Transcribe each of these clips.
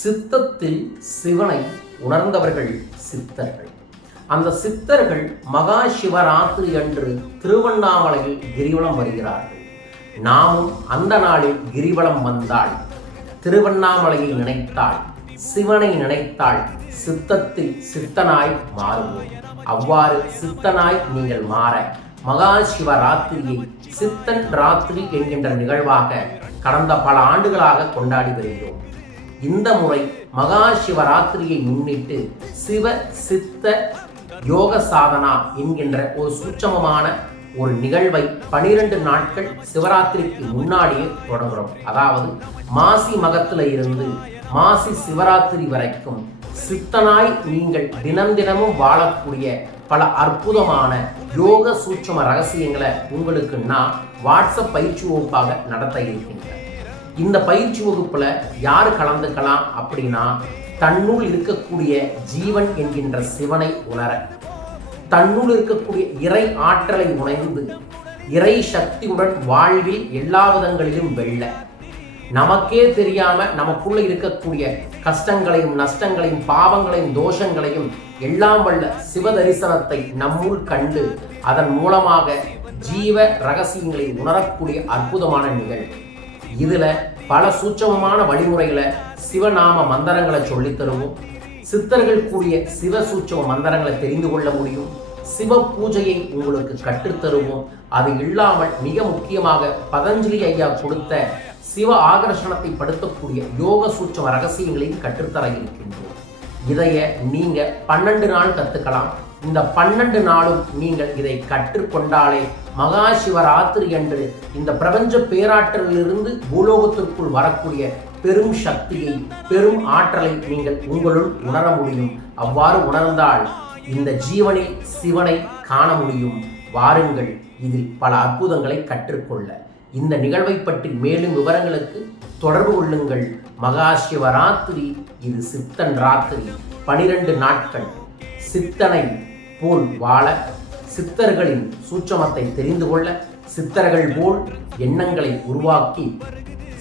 சித்தத்தில் சிவனை உணர்ந்தவர்கள் சித்தர்கள். அந்த சித்தர்கள் மகா சிவராத்திரி அன்று திருவண்ணாமலையில் கிரிவலம் வருகிறார்கள். நாமும் அந்த நாளில் கிரிவலம் வந்தால் திருவண்ணாமலையை நினைத்தால் சிவனை நினைத்தால் சித்தத்தில் சித்தனாய் மாறுவோம். அவ்வாறு சித்தனாய் நீங்கள் மாற மகா சிவராத்திரியை சித்தன் ராத்திரி என்கின்ற நிகழ்வாக கடந்த பல ஆண்டுகளாக கொண்டாடி வருகிறோம். இந்த முறை மகா சிவராத்திரியை முன்னிட்டு சிவ சித்த யோக சாதனா என்கின்ற ஒரு சூட்சமமான ஒரு நிகழ்வை பனிரெண்டு நாட்கள் சிவராத்திரிக்கு முன்னாடியே தொடங்குறோம். அதாவது மாசி மகத்துல இருந்து மாசி சிவராத்திரி வரைக்கும் சித்தனாய் நீங்கள் தினம் தினமும் வாழக்கூடிய பல அற்புதமான யோக சூட்சம ரகசியங்களை உங்களுக்கு நான் வாட்ஸ்அப் பயிற்சி வகுப்பாக நடத்த இருக்கின்றேன். இந்த பயிற்சி வகுப்புல யார் கலந்துக்கலாம் அப்படின்னா தன்னுள் இருக்கக்கூடிய ஜீவன் என்கின்ற சிவனை உணர. தன்னுள் இருக்கக்கூடிய இறை ஆற்றலை உணர்ந்து இறை சக்தியுடன் வாழ்வில் எல்லா விதங்களிலும் வெல்ல. நமக்கே தெரியாம நமக்குள்ள இருக்கக்கூடிய கஷ்டங்களையும் நஷ்டங்களையும் பாவங்களையும் தோஷங்களையும் எல்லாம் வல்ல சிவ தரிசனத்தை நம்முள் கண்டு அதன் மூலமாக ஜீவ ரகசியங்களை உணரக்கூடிய அற்புதமான நிகழ்வு. இதுல பல சூட்சமமான வழிமுறைகளை சிவநாம மந்திரங்களை சொல்லித் தருவோம் சித்தர்கள் கூடிய சிவ சூட்சம மந்திரங்களை தெரிந்து கொள்ள முடியும் சிவ பூஜையை உங்களுக்கு கற்றுத்தருவோம் அது இல்லாமல் மிக முக்கியமாக பதஞ்சலி ஐயா கொடுத்த சிவ ஆகர்ஷணத்தை படுத்தக்கூடிய யோக சூட்சம ரகசியங்களையும் கற்றுத்தர இருக்கின்றோம். இதைய நீங்க பன்னெண்டு நாள் கத்துக்கலாம். இந்த பன்னெண்டு நாளும் நீங்கள் இதை கற்றுக்கொண்டாலே மகா சிவராத்திரி என்று இந்த பிரபஞ்ச பேராற்றலிலிருந்து பூலோகத்திற்குள் வரக்கூடிய பெரும் சக்தியை பெரும் ஆற்றலை நீங்கள் உங்களுள் உணர முடியும். அவ்வாறு உணர்ந்தால் இந்த ஜீவனில் சிவனை காண முடியும். வாருங்கள் இதில் பல அற்புதங்களை கற்றுக்கொள்ள. இந்த நிகழ்வை பற்றி மேலும் விவரங்களுக்கு தொடர்பு கொள்ளுங்கள். மகாசிவராத்திரி இது சித்தன் ராத்திரி. பனிரெண்டு நாட்கள். சித்தனை போல் வாழ சித்தர்களின் சூட்சமத்தை தெரிந்து கொள்ள சித்தர்கள் போல் எண்ணங்களை உருவாக்கி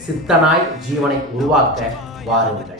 சித்தனாய் ஜீவனை உருவாக்க வாருங்கள்.